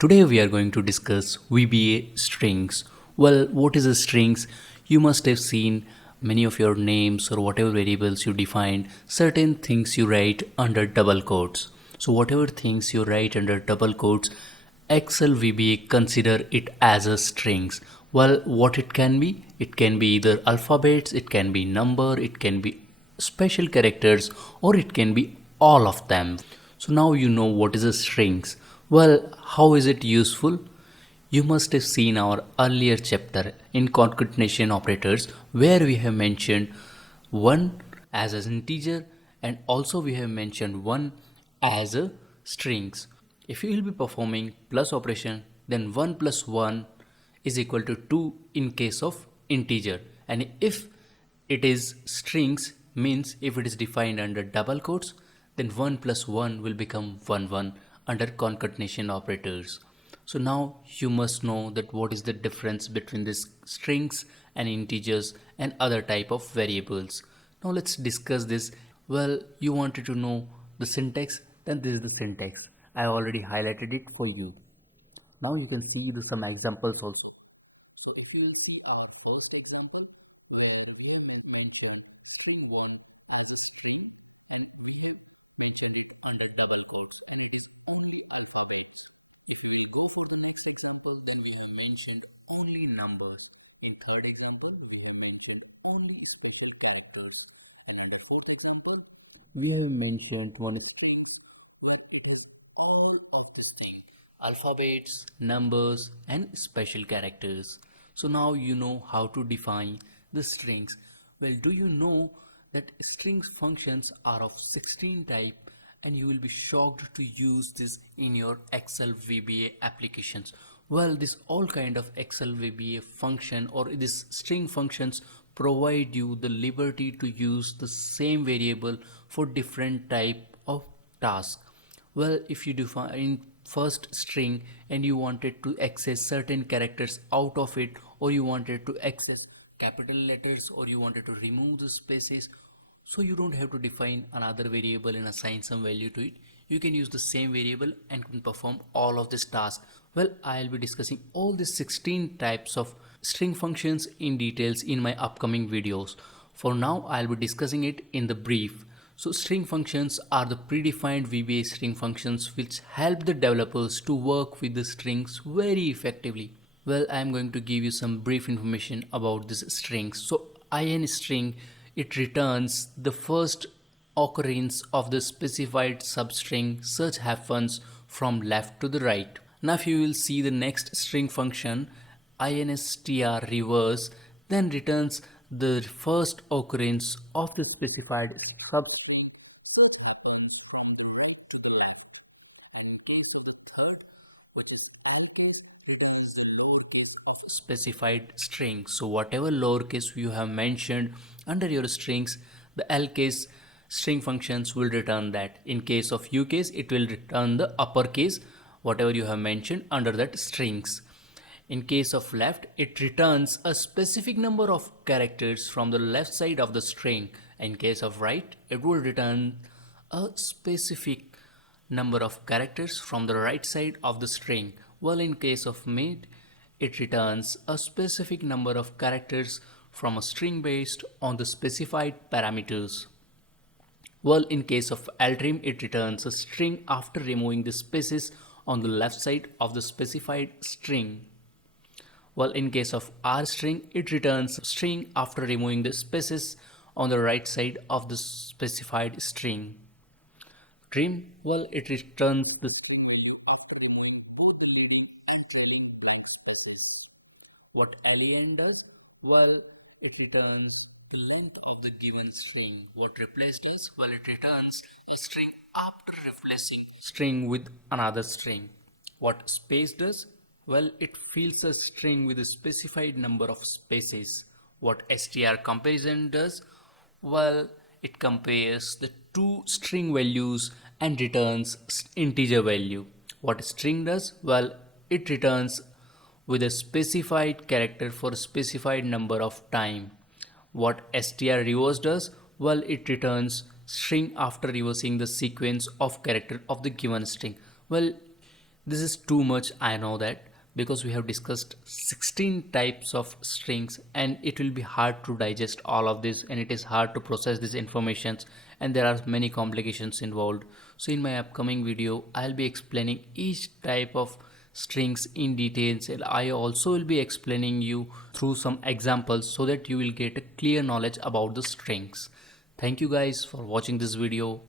Today we are going to discuss VBA strings. Well, what is a strings? You must have seen many of your names or whatever variables you defined, certain things you write under double quotes. So whatever things you write under double quotes, Excel VBA consider it as a strings. Well, what it can be? It can be either alphabets, it can be number, it can be special characters, or it can be all of them. So now you know what is a strings. Well, how is it useful? You must have seen our earlier chapter in concatenation operators where we have mentioned 1 as an integer and also we have mentioned 1 as a strings. If you will be performing plus operation, then 1 plus 1 is equal to 2 in case of integer, and if it is strings, means if it is defined under double quotes, then 1 plus 1 will become 1 under concatenation operators. So now you must know that what is the difference between this strings and integers and other type of variables. Now let's discuss this. Well, you wanted to know the syntax, then this is the syntax. I already highlighted it for you. Now you can see some examples also. So if you will see our first example where we have mentioned string 1 as a string and we have mentioned it under double quotes and it is only alphabets. If we will go for the next example, then we have mentioned only numbers. In third example, we have mentioned only special characters. And under fourth example, we have mentioned one strings where it is all of this thing, alphabets, numbers, and special characters. So now you know how to define the strings. Well, do you know that strings functions are of 16 type, and you will be shocked to use this in your Excel VBA applications. Well, this all kind of Excel VBA function or this string functions provide you the liberty to use the same variable for different type of tasks. Well, if you define first string and you wanted to access certain characters out of it, or you wanted to access capital letters, or you wanted to remove the spaces, so you don't have to define another variable and assign some value to it. You can use the same variable and can perform all of this task. Well, I'll be discussing all these 16 types of string functions in details in my upcoming videos. For now, I'll be discussing it in the brief. So string functions are the predefined VBA string functions which help the developers to work with the strings very effectively. Well, I'm going to give you some brief information about this strings. So in string, it returns the first occurrence of the specified substring, such happens from left to the right. Now if you will see the next string function, instr reverse, then returns the first occurrence of the specified substring, such happens from the right to the left. And in case of the third, which is lowercase, returns the lowercase of the specified string. So whatever lowercase you have mentioned under your strings, the L case string functions will return that. In case of U case, it will return the uppercase, whatever you have mentioned under that strings. In case of left, it returns a specific number of characters from the left side of the string. In case of right, it will return a specific number of characters from the right side of the string. Well, in case of mid, it returns a specific number of characters from a string based on the specified parameters. Well, in case of altrim, it returns a string after removing the spaces on the left side of the specified string. Well, in case of rstring, it returns a string after removing the spaces on the right side of the specified string. Trim, well, it returns the string value after removing both the leading and trailing blank spaces. What len does? Well, it returns the length of the given string. What replace does? Well, it returns a string after replacing string with another string. What space does? Well, it fills a string with a specified number of spaces. What str comparison does? Well, it compares the two string values and returns integer value. What string does? Well, it returns with a specified character for a specified number of time. What str reverse does? Well, it returns string after reversing the sequence of character of the given string. Well, This is too much, I know that, because we have discussed 16 types of strings and it will be hard to digest all of this and it is hard to process these informations and there are many complications involved. So in my upcoming video, I'll be explaining each type of strings in details and I also will be explaining you through some examples so that you will get a clear knowledge about the strings. Thank you guys for watching this video.